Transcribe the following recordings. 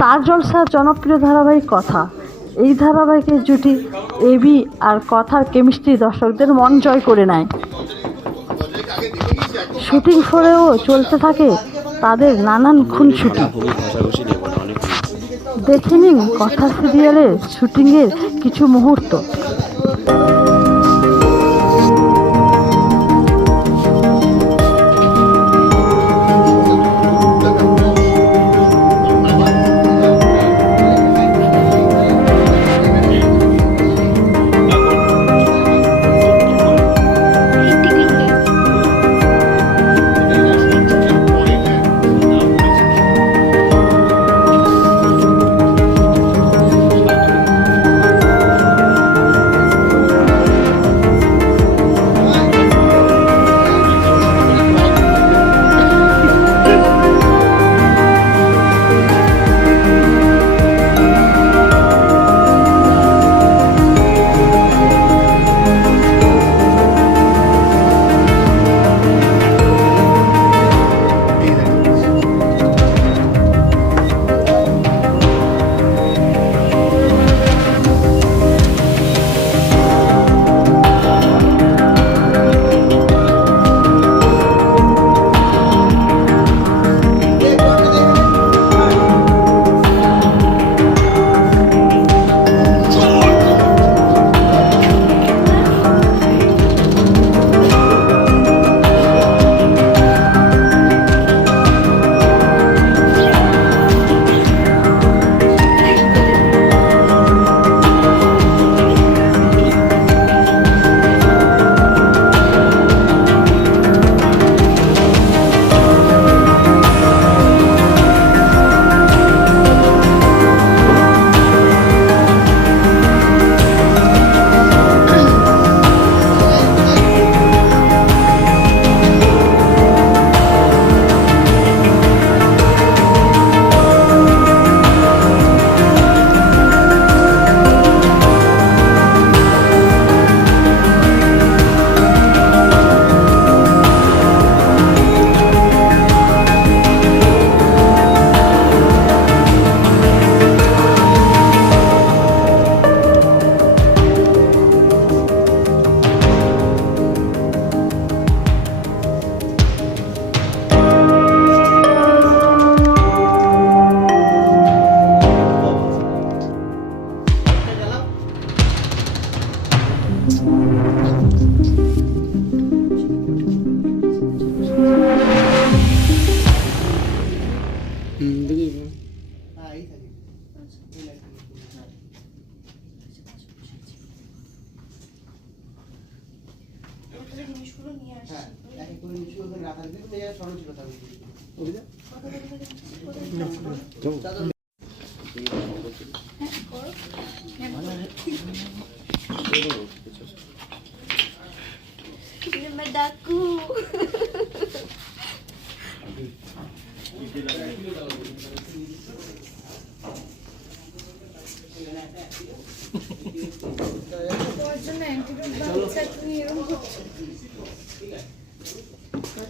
Star জলসার জনপ্রিয় ধারাবাহিক কথা। এই ধারাবাহিকের জুটি এবি আর কথার কেমিস্ট্রি দর্শকদের মন জয় করে নেয়। শুটিং ফ্লোরেও চলতে থাকে তাদের নানান খুনসুটি। দেখে নিন কথা সিরিয়ালের শুটিংয়ের কিছু মুহূর্ত।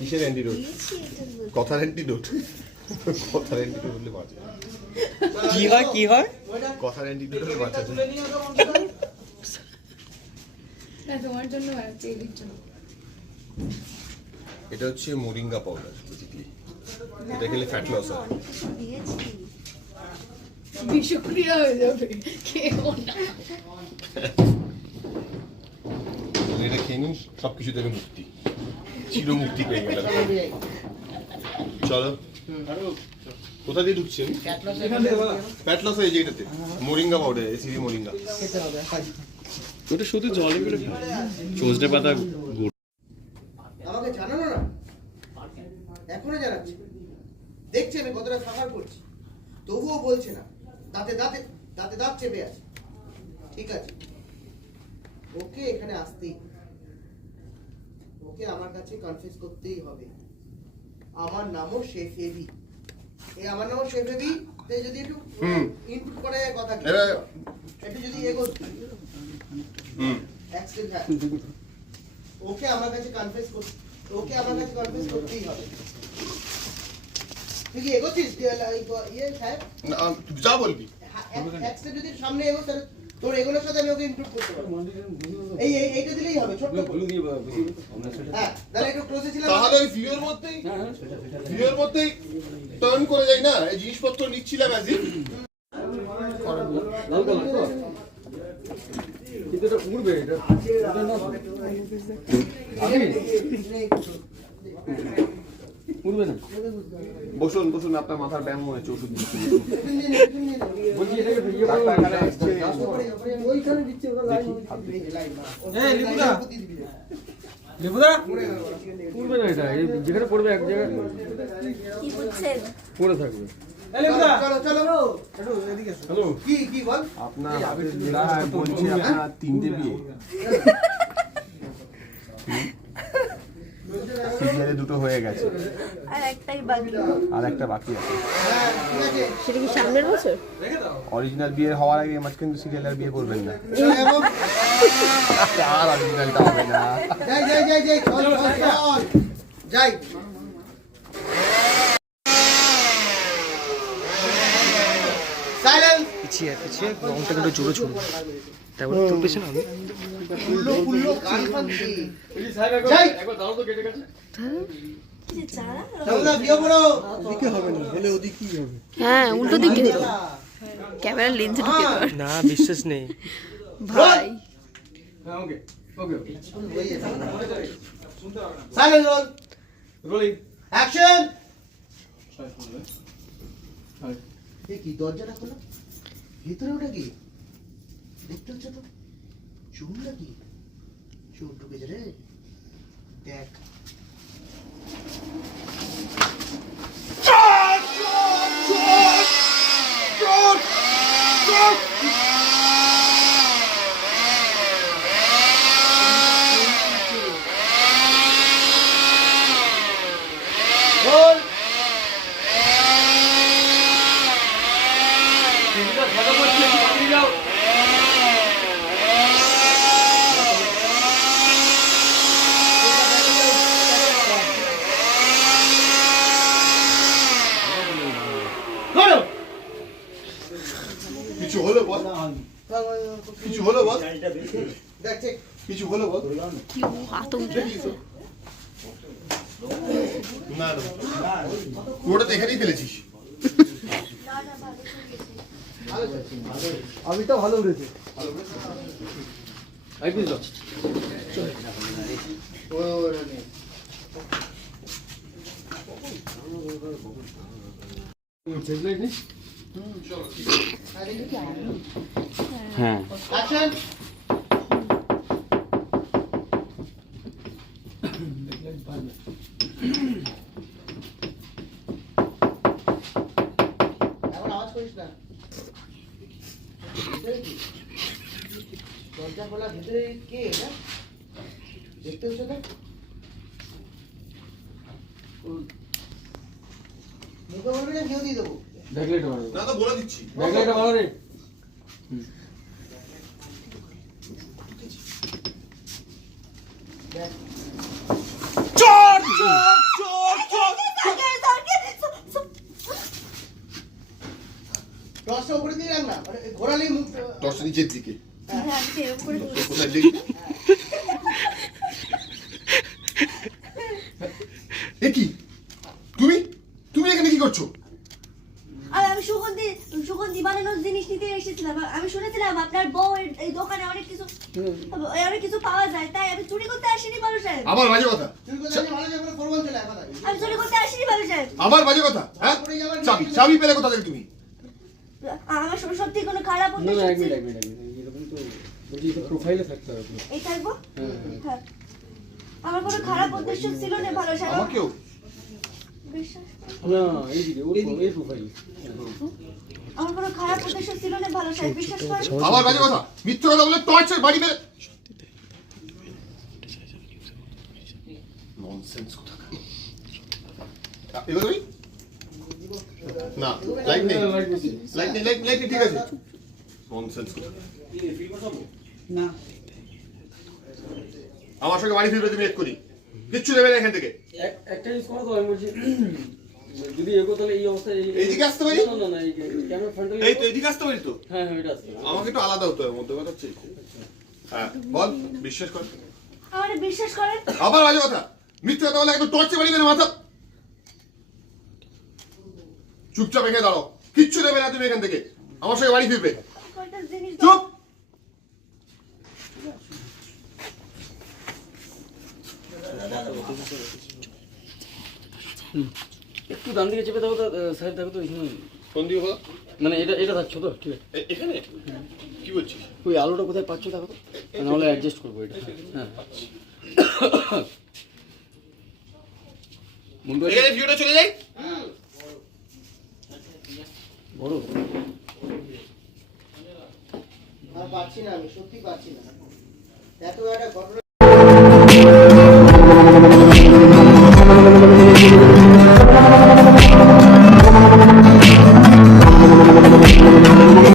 কিসের অ্যান্টিডোট? কথার অ্যান্টিডোট? কথার অ্যান্টিডোট হলে বাঁচে। কি হয় কি হয়? কথার অ্যান্টিডোট হলে বাঁচা যায়। না তোমার জন্য আছে এর জন্য। এটা হচ্ছে মোরিঙ্গা পাউডার বেসিক্যালি। এটা খেলে ফ্যাট লস হয়। বিষক্রিয়া হয়ে যাবে। খেও না। এটা খেয়ে নিন, সবকিছু থেকে মুক্তি, চির মুক্তি পেয়ে গেল। চলো, কোথা দিয়ে ঢুকছেন? ফ্যাট লস হয় যেটাতে মোরিঙ্গা পাউডার, এসিডি মোরিঙ্গা। ওটা শুধু জলে করে সজনে পাতা গুড়। আমাকে জানানো না, এখনো জানাচ্ছি। দেখছি আমি কতটা সাফার করছি, তবুও বলছে না। দাঁতে দাঁতে দাঁতে দাঁত চেপে আছে। ঠিক আছে, ওকে এখানে আসতেই, ওকে আমার কাছে কনফেস করতেই হবে। আমার নামও শেফ এবি। এই আমার নামও শেফ এবি। তে যদি একটু ইনপুট করে কথা কি একটু যদি এগো ওকে আমার কাছে কনফেস করতেই হবে। তুই কি এগোচ্ছিস ইয়ে সাহেব? না, তুই যা বলবি। এক স্টেপ যদি সামনে এগোস তাহলে তোর এগোনোর সাথে আমি ওকে ইনক্লুড করতে পারবো। এইটা দিলেই হবে, ছোট্ট করে। হ্যাঁ, তাহলে একটু ক্লোজে ছিলাম। তাহলে ওই ভিডিওর মধ্যেই টার্ন করে যাই না, এই জিনিসপত্র নিচ্ছিলাম অ্যাজ উঠবে না। বসুন বসুন, আপনার মাথার ব্যায়াম হয়েছে, ওষুধ দিচ্ছি। বলছি এটাকে ইয়ে করো না। লেবুদা উঠবে না, এটা এই যেখানে পড়বে এক জায়গায় কি বুঝছেন? পড়ে থাকবে। চলো চলো। হ্যালো, কি বল? আপনার বলছি আপনার 3টে বিয়ে, সিরিয়ালে 2টো হয়ে গেছে, আর একটাই বাকি। আর একটা বাকি আছে। হ্যাঁ, ঠিক আছে। সেটা কি সামনের বছর? অরিজিনাল বিয়ে হওয়ার আগে মাঝ কিন্তু সিরিয়াল আর বিয়ে করবেন না, চলে যাবো। আর অরিজিনালটা হবে না। যাই চল যাই। সাইলেন্স। পিছিয়ে রংটা একটু জোরে ছুড়বে তারপরে তোর পেছনে হবে। পুল্লো গান ফান্তি। এই সাহেব যাই। একবার দাও তো কেটে কাছে। চলো না বিয়ে করো। হ্যাঁ, উল্টো দিকে দিল। ক্যামেরা লেন্স ঢুকে দাও। না বিশ্বাস নেই। ভাই হ্যাঁ, okay okay okay. Silence roll. Rolling action. এ কি দরজাটা খোলা? ভিতরে ওটা কি? দেখতে হচ্ছে তো। চুল নাকি? চুল ঢুকেছে রে। দেখ। রোল। টিভিটা ভালো করছে, পালিয়ে যাও। করো। কিছু হলো বল, কিছু হলো বল, দেখ চেক। কিছু হলো বল। কি আতঙ্ক। না না, পুরোটা তো এখানেই ফেলেছিস। আমিটা ভালো উঠেছে। আইপিস দাও। ফেসলাইট নেই? হ্যাঁ অ্যাকশন। এখন আওয়াজ করিস না। ভিতরে কি? দরজা খোলা, ভিতরে কে এটা? দেখতে হচ্ছে না? মুখে বলবি না, কেউ দিয়ে দেবো। ব্যাকলাইট মারো। না তো বলে দিচ্ছি। ব্যাকলাইটটা মারো রে। দেখ। টর্চটা উপরে দিয়ে রাখ না, মানে ঘোরালেই মুখ। টর্চটা নিচের দিকে। হ্যাঁ, আমি তো এরকম করে ধরছি। কোথায় লিখবি? এ কি? তুমি এখানে কি করছো? আর আমি সুগন্ধি বানানোর জিনিস নিতে এসেছিলাম। আমি শুনেছিলাম আপনার বউ এই দোকানে অনেক কিছু পাওয়া যায়, তাই আমি চুরি করতে আসিনি বালু সাহেব। আমার বাজে কথা। তুই কোথায় ভালো যাবে না, ফরমান চলে কথা। আমি চুরি করতে আসিনি বালু সাহেব। আমার বাজে কথা। হ্যাঁ, চাবি পেলে কোথা থেকে তুমি? আমার সত্যি কোনো খারাপ না উদ্দেশ্য না, এক ছিল। মিনিট এক মিনিট এক মিনিট। এরকম তো বলছি এটা প্রোফাইলে থাকতে হবে আপনার। এই থাকবো? হ্যাঁ হ্যাঁ। আমার কোনো খারাপ উদ্দেশ্য ছিল না ভালো সাহেব। আমাকেও বিশ্বাস করুন। না, এইদিকে ওর এই প্রোফাইল। আমার কোনো খারাপ উদ্দেশ্য ছিল না ভালো সাহেব, বিশ্বাস করেন। আমার বাজে কথা। মিথ্যে কথা বলে টর্চের বাড়ি মেরে। ননসেন্স কথা। এগোবি? না, লাইট নেই। লাইট নেই, ঠিক আছে। ননসেন্স কথা। না। আমার সঙ্গে বাড়ি ফিরবে তুমি এক্ষুনি। কিচ্ছু নেবে না এখান থেকে। একটা জিনিস করো তো, আমি বলছি যদি এগো তাহলে এই অবস্থায় এইদিকে আসতে পারি? না না না এই ক্যামেরা ফ্রন্টালি এই তো এইদিকে আসতে পারি তো? হ্যাঁ হ্যাঁ এটা আসছে আমাকে একটু আলাদা হতে হবে মধ্যে কথা হচ্ছে। হ্যাঁ বল, বিশ্বাস কর। আমার বিশ্বাস করেন আবার বাজে কথা, মিথ্যে কথা বলে একটু টর্চে বাড়ি মেরে মাথা। চুপচাপ এখানে দাঁড়াও, কিচ্ছু দেবে না তুমি এখান থেকে, আমার সঙ্গে বাড়ি ফিরবে। কয়টা জিনিস চুপ। একটু ডান দিকে চেপে থাকো তো সাইড থাকো তো এখানে কোন দিকে বল? মানে এটা থাকছো তো ঠিক আছে এখানে কি বলছিস? ওই আলোটা কোথায় পাচ্ছ দেখো তো নাহলে অ্যাডজাস্ট করবো এটা হ্যাঁ মুন্ডু এখানে ভিউটা চলে যাই। বড় আর পাচ্ছি না, আমি সত্যি পাচ্ছি না। এত একটা ঘটনা